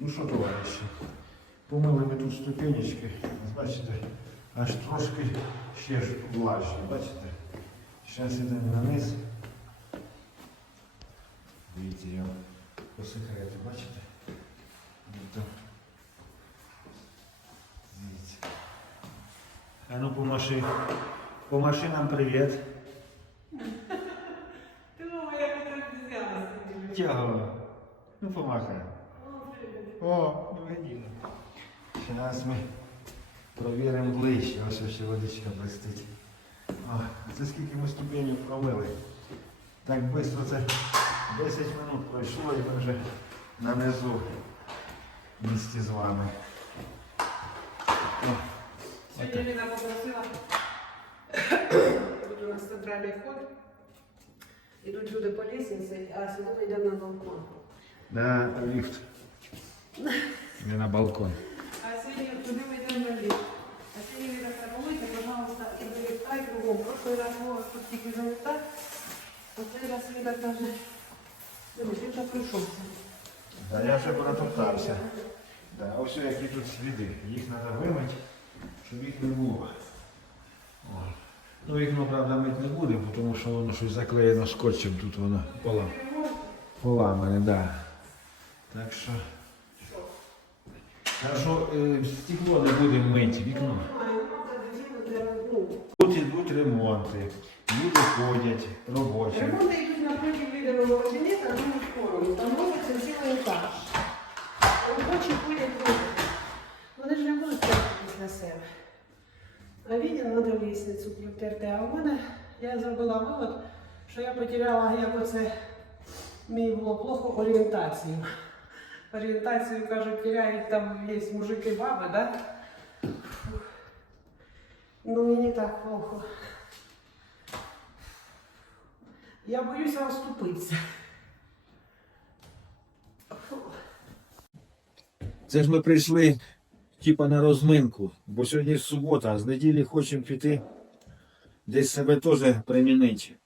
Ну що, товариші, помили ми тут ступенечки, бачите, аж трошки ще ж влажні, бачите? Зараз йдемо на низ. Дивіться, я по секрету, бачите? Тобто, Дивіться. А ну помаши. Помаши нам привіт. Ти мама, як обіз'яна сидиш. Тяго. Ну помахай. О, видно. Зараз ми провіримо ближче. Ось ще водичка блистить. О, це скільки ми ступенів промили. Так швидко це 10 минут пройшло і ми вже на низу місті з вами. О, Сьогодні Ліна попросила. Тут у нас центральний вход. Ідуть люди по лестниці, а ми йдемо на балкон. на ліфт. Не на балкон. А сьогодні туди ми йдемо на ліфт. А сьогодні Ліна каже, помийте, пожалуйста, і кругом. Прошлий раз було тут тільки за ліфта. Оцей раз Ліна каже, дивись, він вже прийшовся. Да, я вже протоптався. Да, ось які тут сліди. Їх треба вимити, щоб їх не було. Ну, вікно, правда, мити не будемо, тому що воно щось заклеєно скотчем, тут воно пола- поламане, да. Так що. Так що е, стекло не будемо мити, вікно. Тут йдуть ремонти, люди ходять, робочі. Ремонти йдуть напротив відданого кабінета, ну скоро. Там робиться цілий етаж. Робочі ходять. Вони ж не будуть терти після себе. А відділ треба лісницю протерти. А в мене я зробила вивод, що я потеряла, як оце мені було плохо орієнтацію. Орієнтацію, кажуть, теряють там є мужики, баби, да? Ну мені так плохо. Я боюся оступитися. Це ж ми прийшли типа на розминку, бо сьогодні субота, а з неділі хочемо піти десь себе теж примінити.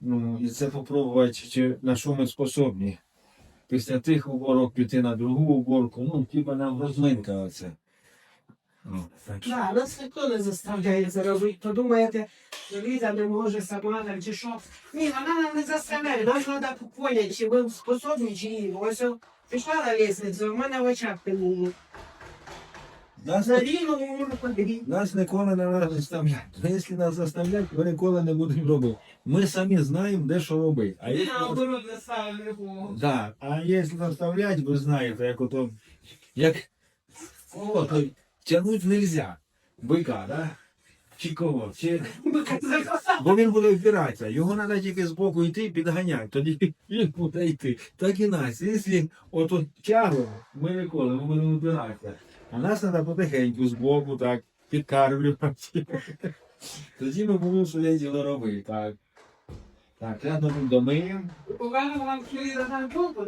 Ну, і це попробувати, чи на що ми способні. Після тих уборок піти на другу уборку, ну, хіба нам розминка оце. Ну, так що. Да, нас ніхто не заставляє це робити. Подумаєте, що Ліза не може сама там чи що. Ні, вона нам не заставляє. Нам треба поняти, чи ми способні, чи ні. Ось пішла на лісницю, в мене в очах темніє. Нас, нас ніколи не заставляють. Ну, Якщо нас заставляють, ми ніколи не будемо робити. Ми самі знаємо, де що робити. А якщо. Да, а якщо заставлять, ви знаєте, як ото, як о, то тягнуть нельзя. Бика, да? Чи кого? Чи... Бо він буде впиратися. Його треба тільки з боку йти, підганяти, тоді він буде йти. Так і нас. Якщо тягнемо, ми ніколи ми будемо впиратися. А нас треба потихеньку з боку, так, підкармлювати. Тоді ми будемо своє діло робити. Так. Так, рядом домиємо. Погано вам, що Ліза там толку.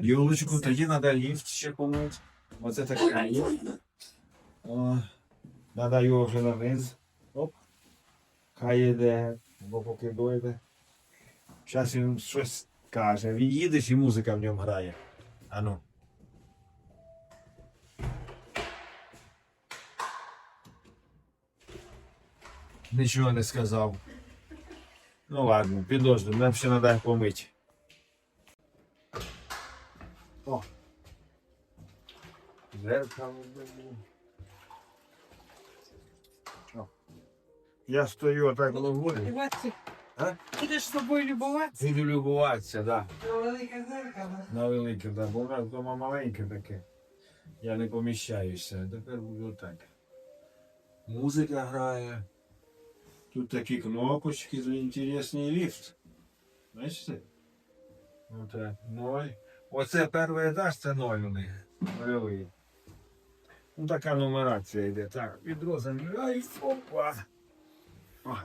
Юлочку, тоді треба ліфт ще помити. Оце така ліфт. О, Треба його вже на низ. Оп. Хай йде, бо поки дойде. Зараз він щось каже. Він їдеш і музика в ньому грає. Ану. Нічого не сказав. Ну ладно, підожди, нам ще треба помити. О. Зеркало було. Я стою отак головою. Любатися. А? Будеш з собою любуватися? Буду любуватися, да. На велике зеркало. На велике, да. Бо у нас вдома маленьке таке. Я не поміщаюся. Тепер буду так. Музика грає. Тут такі кнопочки, тут інтересний ліфт. Бачите? Отак. Ноль. Оце перший етаж, це ноль у них. Нульовий. Ну така нумерація йде. Так, відро заміряю. Опа. О,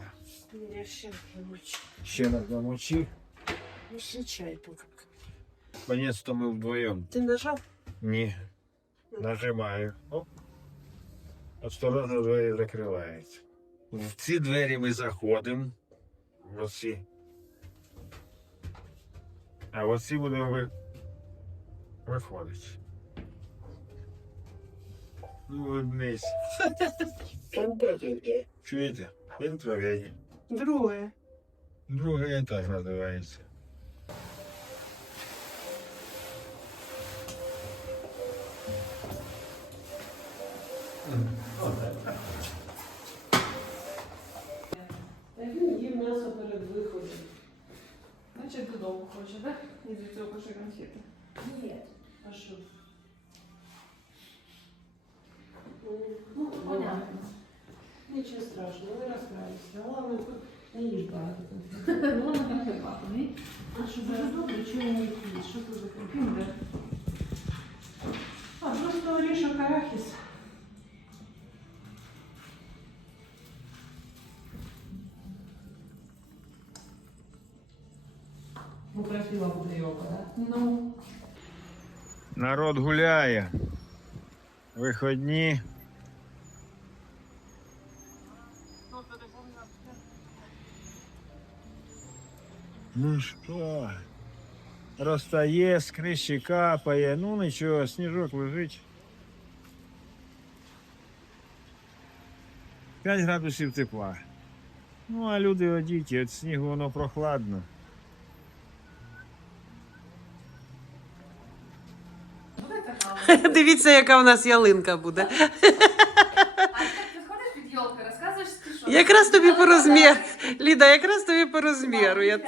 Я ще замочу. ще раз. Ще чай поки. Конець-то ми вдвоєм. Ти нажав? Ні. Нажимаю. Оп. Осторожно двері закриваються. В ці двері ми заходимо. В оці. А оці будемо ви- Виходить. Ну, улыбнись. Чуєте? Інтровені. Друге. Другий етаж називається. Та він їв м'ясо перед виходом. Значить, додому хоче, так? І від цього Нет. конфети. А что? Ну, понятно. Нічого страшного, не розкрайся. Головне, тут не їж багато конфет. Головне, не багато? А що дуже добре, чого не їсть? Що тут за Ну, красиво буде його, так? Ну. Народ гуляє. Виходні. Ну що? Розтає, з криші капає. Ну нічого, сніжок лежить. 5 градусів тепла. Ну, а люди одіті, від снігу воно прохладно. Дивіться, яка в нас ялинка буде. А як ти ходиш під йолки, розказуєш ти що? Якраз тобі по розміру. Ліда, якраз тобі по розміру. Я...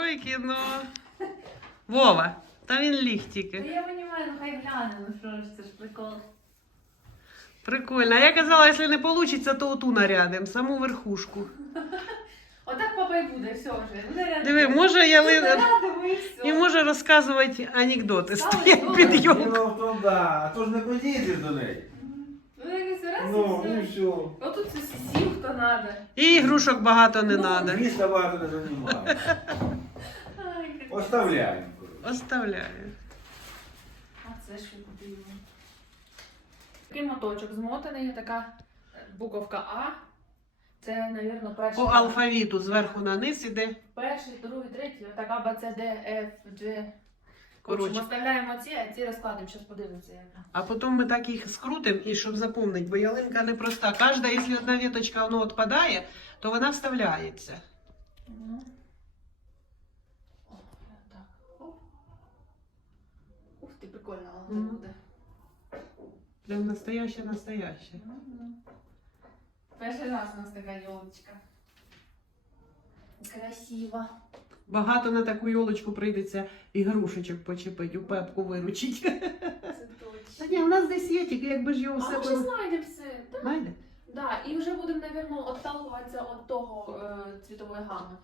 Ой, кіно. Вова, та він ліг Та тільки. я розумію, ну хай гляне, ну що ж, це ж прикол. Прикольно. А я казала, якщо не вийде, то оту нарядим, саму верхушку. Отак папа і буде, все вже. Буде рядом. Диви, може ялина. Рядом і все. І може розказувати анекдоти. Стали Стоять добре. під йолкою. Ну, то да, а то ж не подійдеш до неї. Ну, раз Ну, і все. все. Сів, хто надо. І ігрушок багато не Ну, треба. Міста багато не займає. Ай, Оставляємо. Оставляю. А це що дивно. Такий моточок змотаний, така буковка А. Це, мабуть, перший. По алфавіту зверху на низ іде. Перший, другий, третій, отак А, Б, С, Д, Ф, G. Коротше, ми оставляємо ці, а ці розкладемо, зараз подивимося. як. А потім ми так їх скрутимо, і щоб запомнити, бо ялинка не проста. Кожна, якщо одна віточка воно відпадає, то вона вставляється. Ну. О, так. Оп. Ух ти, прикольно, але Мгм. буде. Прям настояще, настояще. Мгм. Перший раз у нас така йолочка. Красиво. Багато на таку йолочку прийдеться ігрушечок почепити, у пепку виручить. Це Та точно. ні, у нас десь є, тільки якби ж його А все може було. знайдемо все. Да. Знайде? Да, і вже будемо, мабуть, відталуватися від того е, цвітової гами.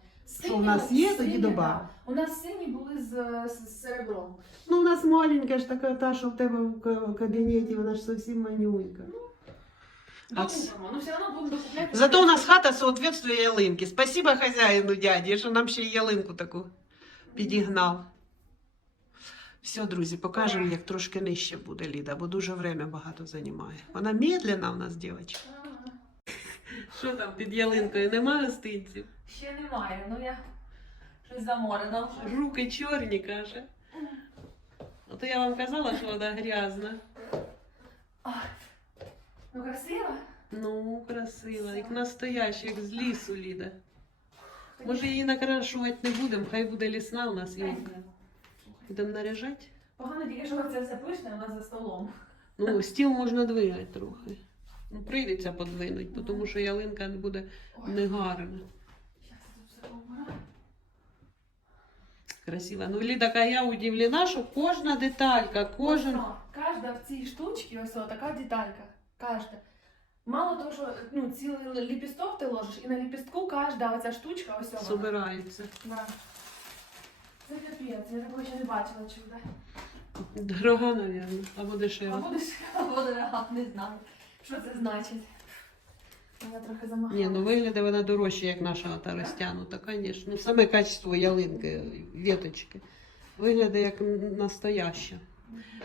Що в нас є, тоді да. У нас сині були з, з, з серебром. Ну, у нас маленька ж така та, що в тебе в ка- кабінеті, вона ж зовсім манюнька. А ц- Думаємо, ну все одно будемо докупляти. Зато у нас хата соответствує ялинки. Спасибо хазяїну дяді, що нам ще й ялинку таку підігнав. Все, друзі, покажемо, як трошки нижче буде Ліда, бо дуже время багато займає. Вона медленна у нас дівчинка. Що там під ялинкою? Немає гостинців? Ще немає, ну я щось заморена вже. Руки чорні, каже. Ото я вам казала, що вона грязна. Ну красиво? Ну, красива, як настояща, як з лісу, Ліда. Може, її накрашувати не будемо, хай буде лісна у нас ялинка. Будемо наряжати. Погано тільки, що це все пишне у нас за столом. Ну, стіл можна двигати трохи. Ну, прийдеться подвинути, тому що ялинка буде негарна. Красива. Ну, Ліда, така я удивлена, що кожна деталька, кожен. Кожна в цій штучці, ось така деталька. Кожна. Мало того, що ну, цілий ліпісток ти ложиш, і на ліпістку кожна оця штучка ось вона. Собирається. Да. Це капець, я такого ще не бачила чуда. Дорога, мабуть, або А дешева. будеш або дорога, не знаю. Що це значить? Вона трохи замахала. Ні, ну виглядає вона дорожче, як наша та розтягнута, звісно. Ну, саме качество ялинки, віточки. Виглядає як настояща.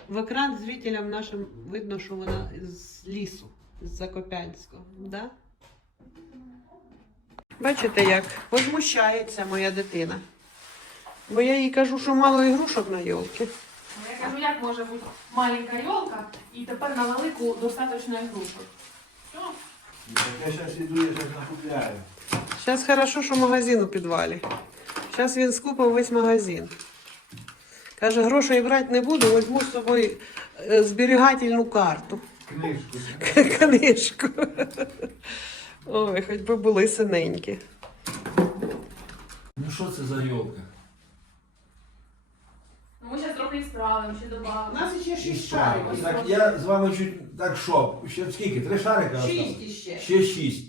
В екран зрителям нашим видно, що вона з лісу, з Закопянського. Да? Бачите, як возмущається моя дитина. Бо я їй кажу, що мало ігрушок на йолки. Я кажу, як може бути маленька йолка і тепер на велику достатньо ігрушок. Я зараз іду, я зараз накупляю. Зараз хорошо, що магазин у підвалі. Зараз він скупив весь магазин. Каже, грошей брати не буду, візьму з собою е, зберігательну карту. Книжку. Книжку. Ой, хоч би були синенькі. Ну що це за йолка? Ну, ми зараз трохи справимо, ще додамо. У нас ще Шість шариків. Так я з вами чуть так що? Ще скільки? Три шарика? осталось? Шість іще. Ще шість.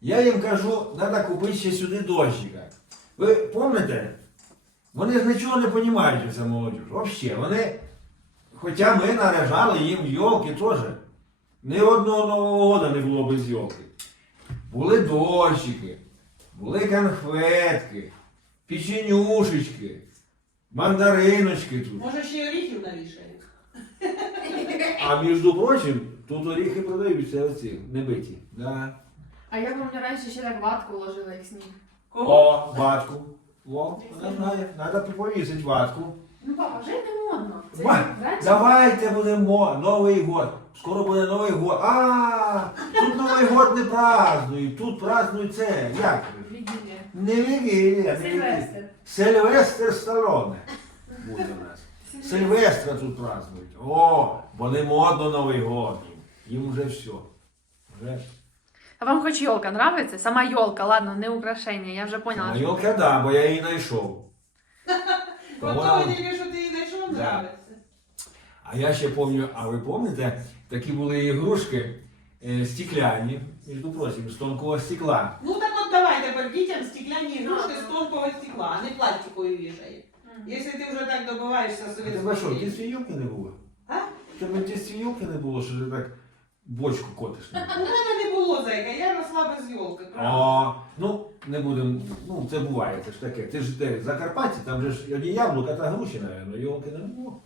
Я їм кажу, треба купити ще сюди дощика. Ви пам'ятаєте? Вони ж нічого не розуміють, ця молодіж. Взагалі, вони, хоча ми наряжали їм йолки теж. Ні одного Нового року не було без йолки. Були дощики, були конфетки, печенюшечки, мандариночки тут. Може ще й оріхів навішає? А між прочим, тут оріхи продаються оці, небиті. Да. А я помню, раніше ще так ватку ложила, як сніг. О, ватку. О, вона знає. Треба повісити ватку. Ну, папа, не модно. Це раніше- Давайте будемо Новий год. Скоро буде Новий год. А, тут Новий год не празднують, тут празднують це. Як? Вігілія. Не вігілія, не вігілія. Сильвестр. Сильвестр Сталоне буде у нас. Сильвестра тут празднують. О, бо не модно Новий год. їм. Їм вже все. Вже. А вам хоч йолка нравиться? Сама йолка, ладно, не украшення, я вже поняла. А що йолка, да, бо я її знайшов. Про Вона- того тільки, що ти її знайшов, Да. нравиться. А я ще пам'ятаю, а ви пам'ятаєте, такі були ігрушки е, стекляні, між прочим, з тонкого стекла. Ну так от давай тепер дітям стекляні ігрушки з тонкого стекла, а не пластикові вішає. Якщо ти вже так добиваєшся собі тебе що, в дитинстві юбки не було? А? Тебе в дитинстві юбки не було, що ти так бочку котиш. У мене не було зайка, я росла без йолки, правда? О, ну, не будемо, ну, це буває, це ж таке. Ти ж де, в Закарпатті, там же ж одні яблука та груші, напевно, йолки не було.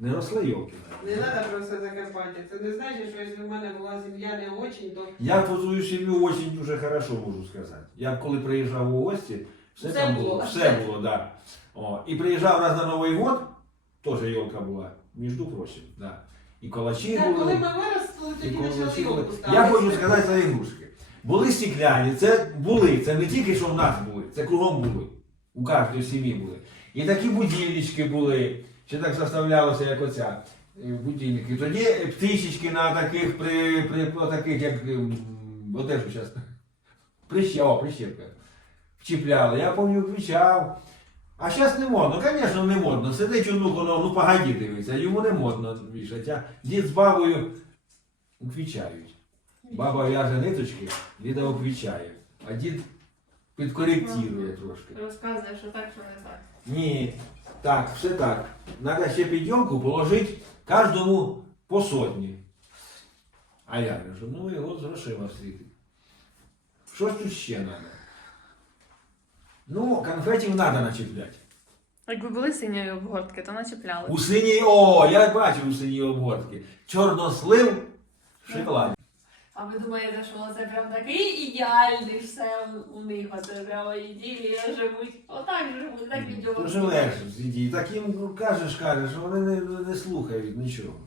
Не росли йолки. Не треба про все Закарпаття. Це не значить, що якщо в мене була сім'я не очень, то Я про свою сім'ю очень дуже хорошо можу сказати. Я коли приїжджав у гості, все, Все там було. було, все було, да. О, і приїжджав раз на Новий год, теж йолка була, між прочим, да. І калачі Так, коли були. ми виросли, Я хочу сказати за ігрушки. Були стекляні, це були, це не тільки що в нас були, це кругом були. У кожної сім'ї були. І такі будильнички були, ще так заставлялося, як оця. е, Будильники. Тоді е, птичечки на таких, при, при, таких, як одежу зараз. Прищеп, о, прищепка. Вчіпляли. Я пам'ятаю, кричав. А зараз не модно, звісно, не модно. Сидить онук, ну погоді дивиться, йому не модно вішати. А дід з бабою квічають. Баба в'яже ниточки, діда оквічає, а дід підкоректірує трошки. Розказує, що так, що не так. Ні, так, все так. Треба ще підйомку положити кожному по сотні. А я кажу, ну його з грошима встрітить. Що ж тут ще треба? Ну, конфетів треба начепляти. Якби були синьої обгортки, то начепляли. У синій, о, я бачив у синій обгортки. Чорнослив, шоколад. А ви думаєте, що це прям такий ідеальний все у них, оце прямо іділія живуть. Отак живуть, так відео. живеш в світі, так їм кажеш, кажеш, а вони не, не слухають нічого.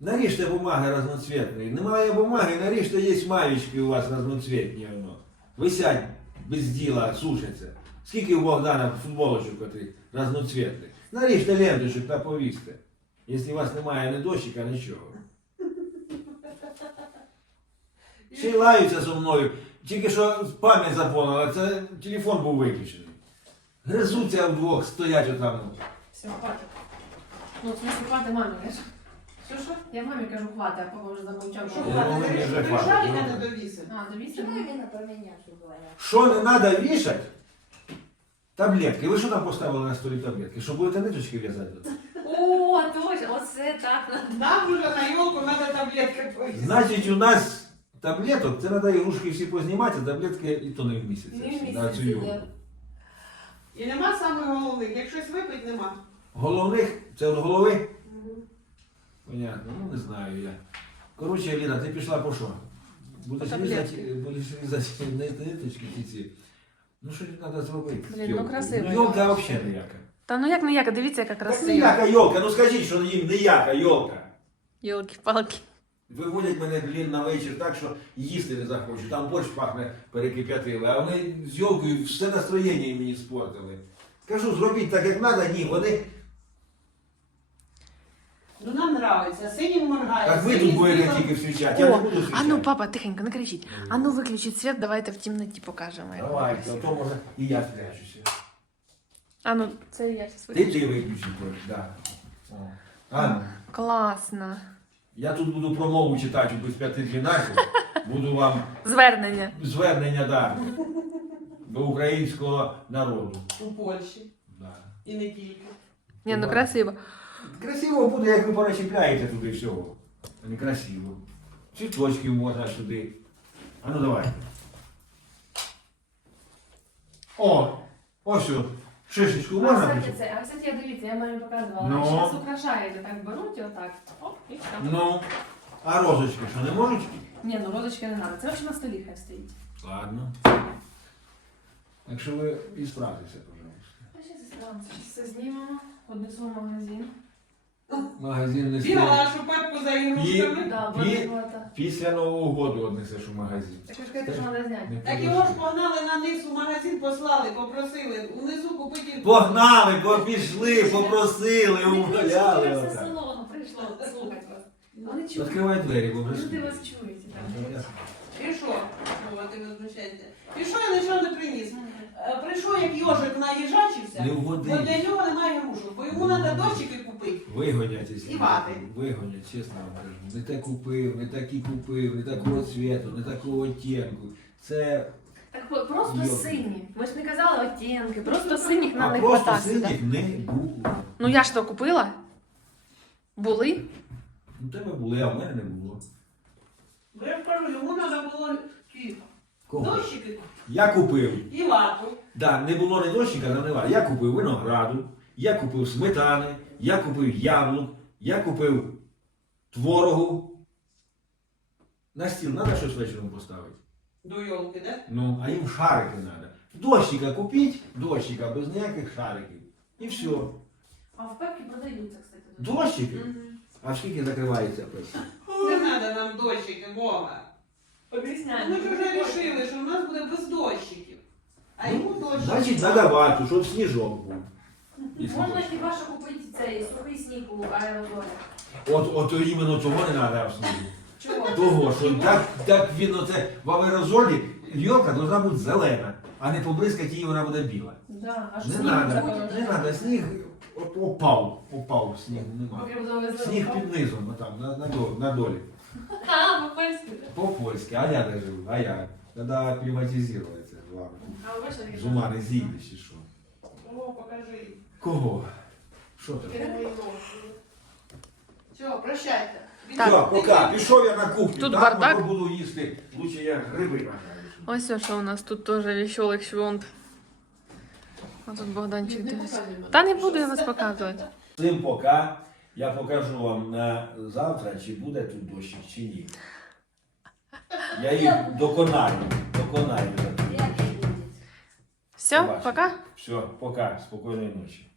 Наріжте бумаги разноцвітні. Немає бумаги, наріжте є маєчки у вас разноцвітні. Воно. Висять без діла, сушаться. Скільки у Богдана футболочок отих разноцвітних? Наріжте ленточок та повісьте. Якщо у вас немає ні дощика, нічого. Ще й лаються зі мною. Тільки що пам'ять заповнила, це телефон був виключений. Гризуться вдвох, стоять отам. Все, хватить. Ну, в смысле, хватить мамі, кажу. Що, що? Я мамі кажу, хватить, а папа вже замовчав. Що Я хватить? думаю, Ти вже що, хватить. шарика не довісив? А, дивіться. Чому він? Що не треба вішати? Таблетки. Ви що там поставили на столі таблетки? Що будете ниточки в'язати? О, точно, оце так. Нам вже на йолку треба таблетки повісити. Значить, у нас таблеток, це треба ігрушки всі познімати, а таблетки і то не в місяць. Не в цю місяць, йолку. да. І нема самих головних. Як щось випить, нема. Головних, це от голови? Понятно, ну не знаю я. Коротше, Ліна, ти пішла по що? Будеш По таблетки. різати, будеш різати нит- ниточки ці ці. Ну що тут треба зробити? з Блін, ну, йолкою? красиво, Ну, Йолка взагалі ніяка. Та ну як не як, дивіться, яка Так красива. ніяка йолка, ну скажіть, що їм ніяка йолка. Йолки-палки. Виводять мене, блін, на вечір так, що їсти не захочу. Там борщ пахне перекип'ятили, а вони з йолкою все настроєння мені спортили. Кажу, зробіть так, як треба, ні, вони. Ну нам нравиться, синім моргає. Так ви синім тут будете світом. тільки встрічати, я не О, буду а зустрічати. ну, папа, тихенько, не кричіть. А ну виключіть світ, давайте в темноті покажемо. як Давай, воно. то, то може і я спрячуся. А ну, це я щас Ти виключу. ти виключи, Борщ, да. О. А, ну, Класно. Я тут буду промову читати без п'яти 12, буду вам Звернення. звернення да, до українського народу. У Польщі. Да. І не тільки. Ні, ну красиво. Красиво буде, як ви перечіпляєте туди всього. А не красиво. Цвіточки можна сюди. А ну давай. О! Ось о, шишечку А, можна кстати, це, а, кстати, я дивіться, я мамі показувала. Ну. Зараз украшаєте, так беруть отак. Оп, і все. Ну, а розочки що не можуть? Ні, ну розочки не треба. Це взагалі на столі хай стоїть. Ладно. Якщо що ви ісправтеся, пожалуйста. А ще зістанемо, все знімемо, однесу в магазин. Магазин не Бігала, стоїть. що пепку за ігрушками. Да, І- багато. Після Нового року однесеш у магазин. Так ви ж кажете, що треба зняти. Не Так його ж погнали на низ у магазин, послали, попросили. Унизу купити. Погнали, пішли, попросили, умоляли. Все отак. село прийшло слухати вас. Вони чують. Відкривай двері, бо вже Люди вас чують. так. І що? Вова, ти возмущаєшся. І що я нічого не приніс? Е, Прийшов як йожик наїжачився, Не бо для нього немає грушок, бо йому треба дощики купити. Вигонять із І вати. Вигонять, чесно вам кажу. Не те купив, не такі купив, не такого цвіту, не такого оттінку. Це Так просто Йо. сині. Ми ж не казали оттінки, просто синіх а нам не просто хватає. не було. Ну я ж то купила. Були? У тебе були, а в мене не було. Бо я ж кажу, йому треба було ті Кого? дощики Я купив. і вату. Да, не було не дощика, не варто. Я купив винограду, я купив сметани, я купив яблук, я купив творогу. На стіл треба щось вечором поставити. До йолки, да? Ну, а їм шарики треба. Дощика купіть, дощика без ніяких шариків. І все. А в пепки продаються, кстати. Дощики? Мгм. А скільки закривається пес? Не треба нам дощики, Вова. Об'ясняю. Ми ж вже вирішили, що в нас буде без дощиків. А йому дощики. Значить, треба вату, щоб сніжок був. Можна хіба що купити цей сухий сніг у аерозолі. От, от іменно того не треба в снігу. Чого? Того, що так, так він оце в аерозолі, льока повинна бути зелена, а не побризкати її вона буде біла. Да, Не сніг треба, не треба, сніг от, опав, опав. Поки довезли. Сніг під низом, отам, на, на, дол- на долі. А, по-польськи. По-польськи, а я де живу, а я. Треба кліматизуватися з вами. А ви З ума не зійдеш чи що. О, покажи. Кого? Що таке? Все, прощайте. Так. Все, пока, пішов я на кухню. Тут Там бардак. буду їсти. Лучше я гриби нагадаю. Ось ось що у нас тут теж веселий швонт. А тут Богданчик дивиться. Та не буду я вас показувати. Всім пока. Я покажу вам на завтра, чи буде тут дощик, чи ні. Я їх доконаю. Доконаю. Все, пока. Все, пока. Спокійної ночі.